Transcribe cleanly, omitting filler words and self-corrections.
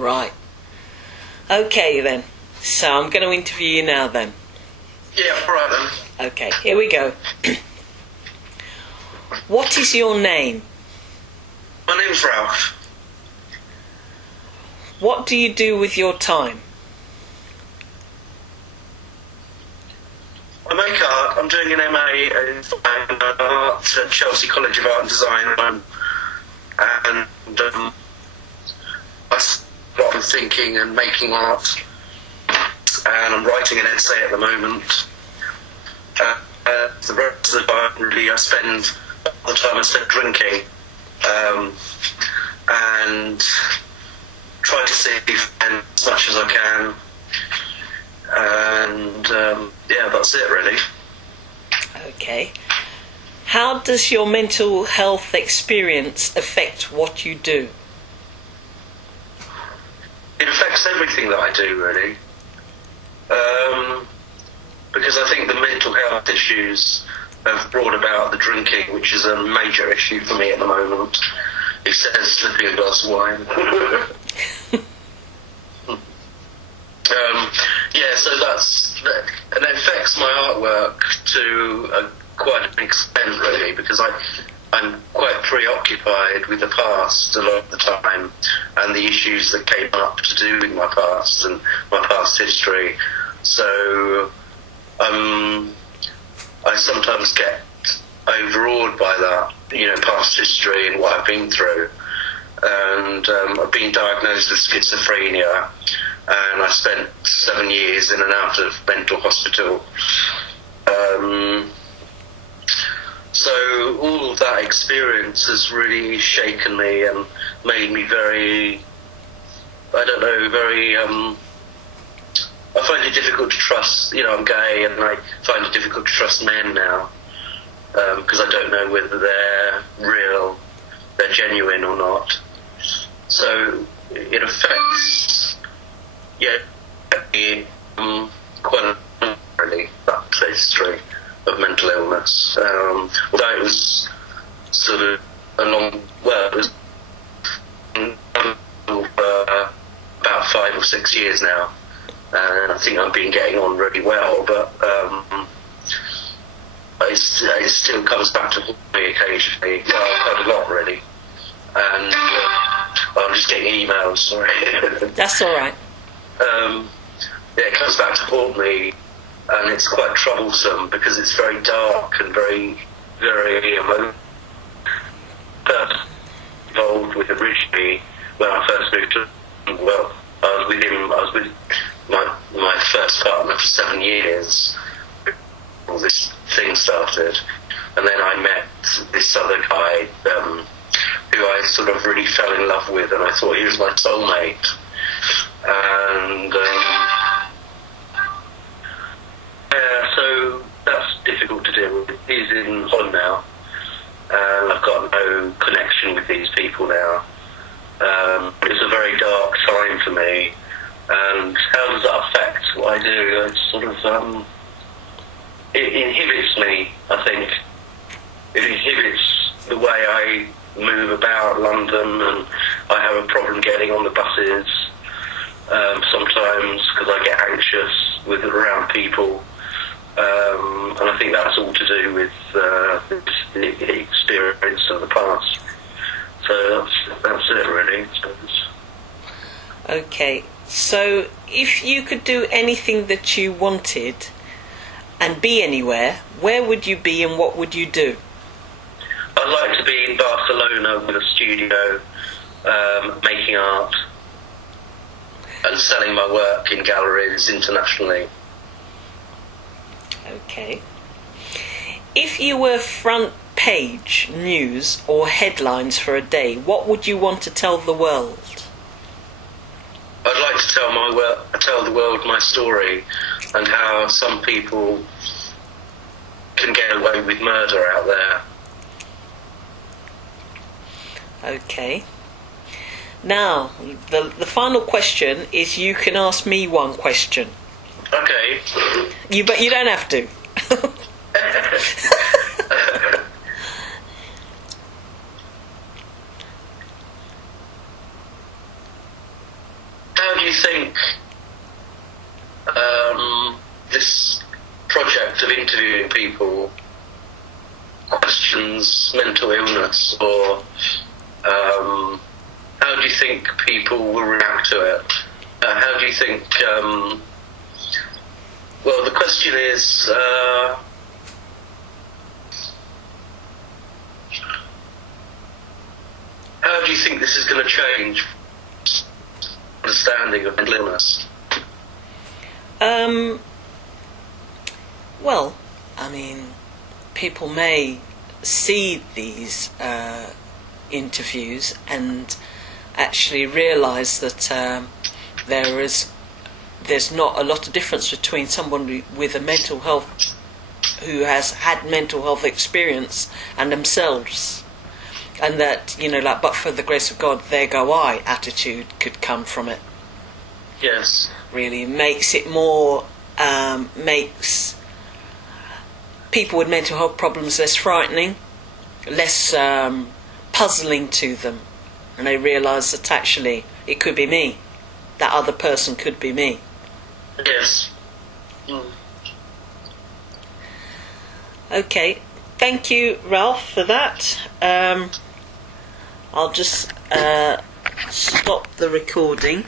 Right. Okay then. So I'm going to interview you now then. Yeah, alright then. Okay, here we go. What is your name? My name's Ralph. What do you do with your time? I make art. I'm doing an MA in fine art at Chelsea College of Art and Design, and I start with thinking and making art, and I'm writing an essay at the moment. The rest of the time, really, I spend all the time I spend drinking, and try to see friends as much as I can. And yeah, that's it really. Okay. How does your mental health experience affect what you do? It affects everything that I do really. Because I think the mental health issues have brought about the drinking, which is a major issue for me at the moment. He says slipping a glass of wine. Yeah, so and it affects my artwork to quite an extent, really, because I'm quite preoccupied with the past a lot of the time, and the issues that came up to do with my past and my past history. So I sometimes get overawed by that, past history and what I've been through. And I've been diagnosed with schizophrenia, and I spent 7 years in and out of mental hospital. So all of that experience has really shaken me and made me very, I find it difficult to trust, I'm gay, and I find it difficult to trust men now, because I don't know whether they're real, they're genuine or not. So it affects, quite a really, that history of mental illness. Although it was sort of it was about 5 or 6 years now, and I think I've been getting on really well, but it still comes back to me occasionally. Quite a lot really, and I'm just getting emails, sorry. That's all right. It comes back to haunt me, and it's quite troublesome because it's very dark and very, very emotional. Involved with originally when I first moved to, I was with my first partner for 7 years. All this thing started, and then I met this other guy who I sort of really fell in love with, and I thought he was my soulmate. And so that's difficult to deal with. He's in Holland now, and I've got no connection with these people now. It's a very dark time for me, and how does that affect what I do? It's sort of it inhibits me, I think. It inhibits the way I move about London, and I have a problem getting on the buses sometimes because I get anxious around people, and I think that's all to do with the experience of the past. So that's it really, I suppose. Okay, so if you could do anything that you wanted and be anywhere, where would you be and what would you do? I'd like to be in Barcelona with a studio, making art and selling my work in galleries internationally. Okay. If you were front page news or headlines for a day, what would you want to tell the world? I'd like to tell the world my story, and how some people can get away with murder out there. Okay. Now, the final question is you can ask me one question. Okay. But you don't have to. you think this project of interviewing people questions mental illness, or how do you think people will react to it? How do you think, well, the question is, how do you think this is going to change understanding of mental illness? Well, I mean, people may see these interviews and actually realise that there's not a lot of difference between someone with a mental health, who has had mental health experience, and themselves, and that, you know, like, but for the grace of God, there go I attitude could come from it. Yes. Really makes it more, makes people with mental health problems less frightening, less puzzling to them, and they realise that actually it could be me, that other person could be me. Yes. Okay, thank you, Ralph, for that. I'll just stop the recording.